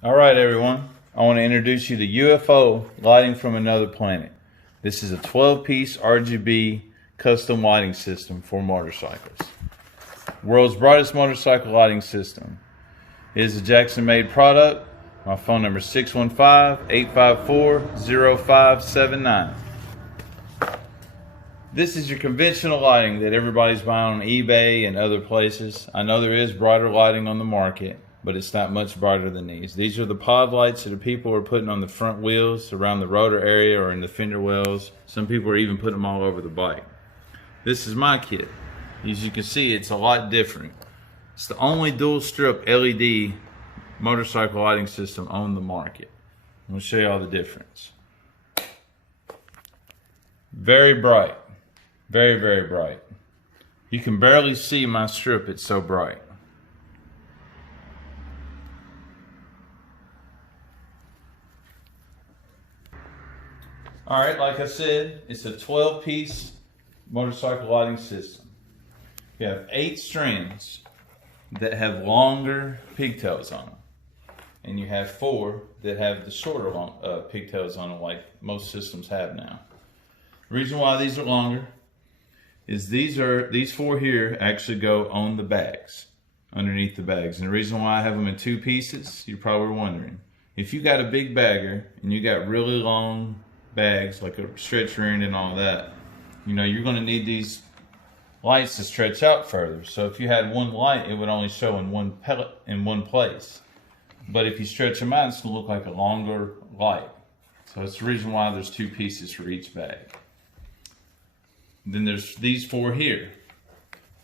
All right, everyone. I want to introduce you to UFO lighting from another planet. This is a 12-piece RGB custom lighting system for motorcycles. World's brightest motorcycle lighting system. It is a Jackson-made product. My phone number is 615-854-0579. This is your conventional lighting that everybody's buying on eBay and other places. I know there is brighter lighting on the market, but it's not much brighter than these. These are the pod lights that the people are putting on the front wheels, around the rotor area, or in the fender wells. Some people are even putting them all over the bike. This is my kit. As you can see, it's a lot different. It's the only dual strip LED motorcycle lighting system on the market. I'm going to show you all the difference. Very bright. Very, very bright. You can barely see my strip, it's so bright. Alright, like I said, it's a 12-piece motorcycle lighting system. You have 8 strands that have longer pigtails on them. And you have 4 that have the shorter pigtails on them, like most systems have now. The reason why these are longer is these 4 here actually go on the bags, underneath the bags. And the reason why I have them in 2 pieces, you're probably wondering. If you got a big bagger and you got really long bags, like a stretch rear end and all that, you know, you're gonna need these lights to stretch out further. So if you had one light, it would only show in one place. But if you stretch them out, it's gonna look like a longer light. So it's the reason why there's 2 pieces for each bag. Then there's these 4 here.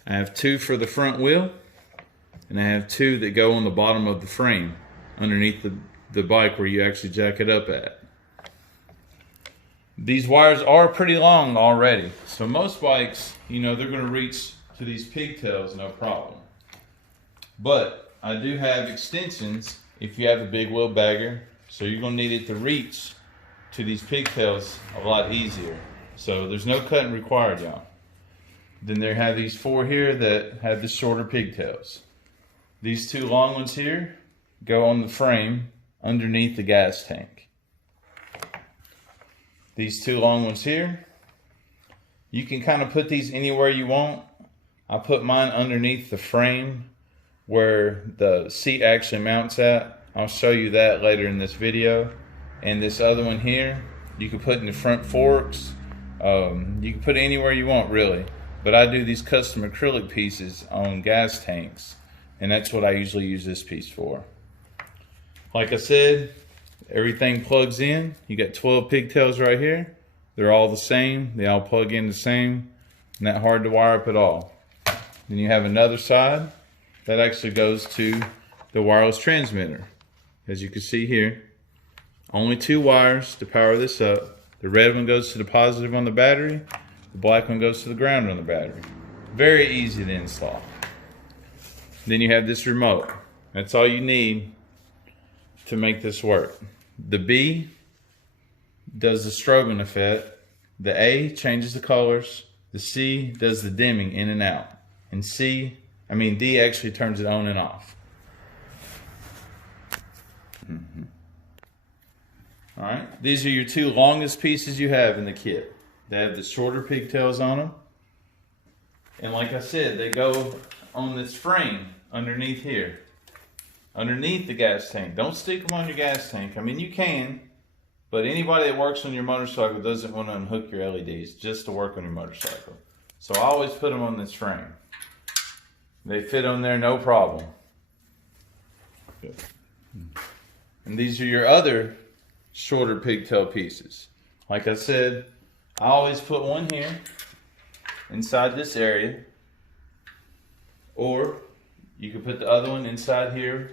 I have 2 for the front wheel, and I have 2 that go on the bottom of the frame, underneath the bike where you actually jack it up at. These wires are pretty long already, so most bikes, you know, they're going to reach to these pigtails no problem. But I do have extensions if you have a big wheel bagger, so you're going to need it to reach to these pigtails a lot easier. So there's no cutting required, y'all. Then they have these 4 here that have the shorter pigtails. These 2 long ones here go on the frame underneath the gas tank. These 2 long ones here, you can kind of put these anywhere you want. I put mine underneath the frame where the seat actually mounts at. I'll show you that later in this video. And this other one here, you can put in the front forks. You can put it anywhere you want, really. But I do these custom acrylic pieces on gas tanks, and that's what I usually use this piece for. Like I said, everything plugs in. You got 12 pigtails right here. They're all the same. They all plug in the same. Not hard to wire up at all. Then you have another side that actually goes to the wireless transmitter. As you can see here, only 2 wires to power this up. The red one goes to the positive on the battery. The black one goes to the ground on the battery. Very easy to install. Then you have this remote. That's all you need to make this work. The B does the strobing effect. The A changes the colors. The C does the dimming in and out. And D actually turns it on and off. Alright, these are your 2 longest pieces you have in the kit. They have the shorter pigtails on them. And like I said, they go on this frame underneath here. Underneath the gas tank. Don't stick them on your gas tank. I mean, you can, but anybody that works on your motorcycle doesn't want to unhook your LEDs just to work on your motorcycle. So I always put them on this frame. They fit on there no problem. And these are your other shorter pigtail pieces. Like I said, I always put one here inside this area, or you can put the other one inside here,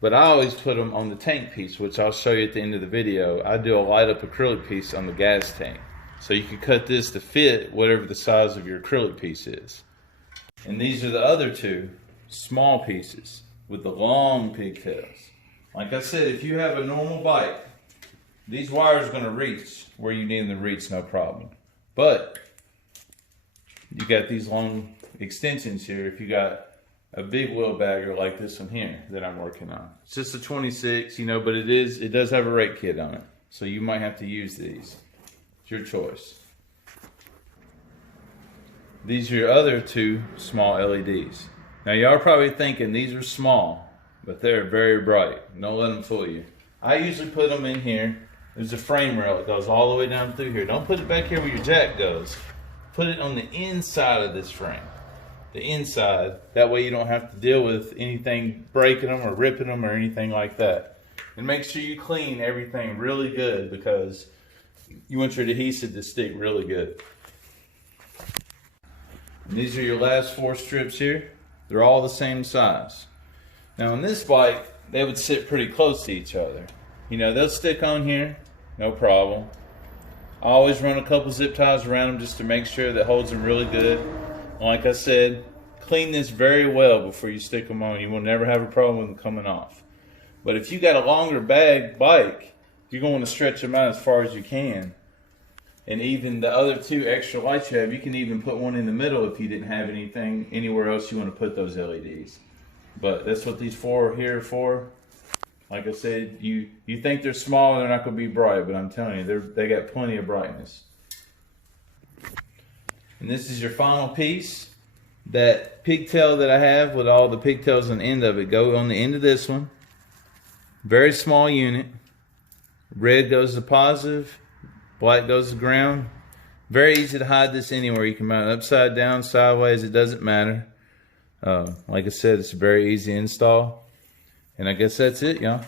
but I always put them on the tank piece, which I'll show you at the end of the video. I do a light up acrylic piece on the gas tank, so you can cut this to fit whatever the size of your acrylic piece is. And these are the other 2 small pieces with the long pigtails. Like I said, if you have a normal bike, these wires are going to reach where you need them to reach, no problem. But you got these long extensions here. If you got a big wheel bagger like this one here that I'm working on. It's just a 26, you know, but it does have a rake kit on it. So you might have to use these. It's your choice. These are your other two small LEDs. Now y'all are probably thinking these are small, but they're very bright. Don't let them fool you. I usually put them in here. There's a frame rail that goes all the way down through here. Don't put it back here where your jack goes. Put it on the inside of this frame. The inside. That way you don't have to deal with anything breaking them or ripping them or anything like that. And make sure you clean everything really good because you want your adhesive to stick really good. And these are your last 4 strips here. They're all the same size. Now on this bike, they would sit pretty close to each other. You know, they'll stick on here, no problem. I always run a couple zip ties around them just to make sure that holds them really good. And like I said, clean this very well before you stick them on. You will never have a problem with them coming off. But if you got a longer bike, you're going to stretch them out as far as you can. And even the other 2 extra lights you have, you can even put one in the middle if you didn't have anything anywhere else you want to put those LEDs. But that's what these 4 are here for. Like I said, you think they're small, they're not going to be bright, but I'm telling you, they got plenty of brightness. And this is your final piece. That pigtail that I have with all the pigtails on the end of it go on the end of this one. Very small unit. Red goes to positive, black goes to ground. Very easy to hide this anywhere. You can mount it upside down, sideways, it doesn't matter. Like I said, it's a very easy install. And I guess that's it, y'all.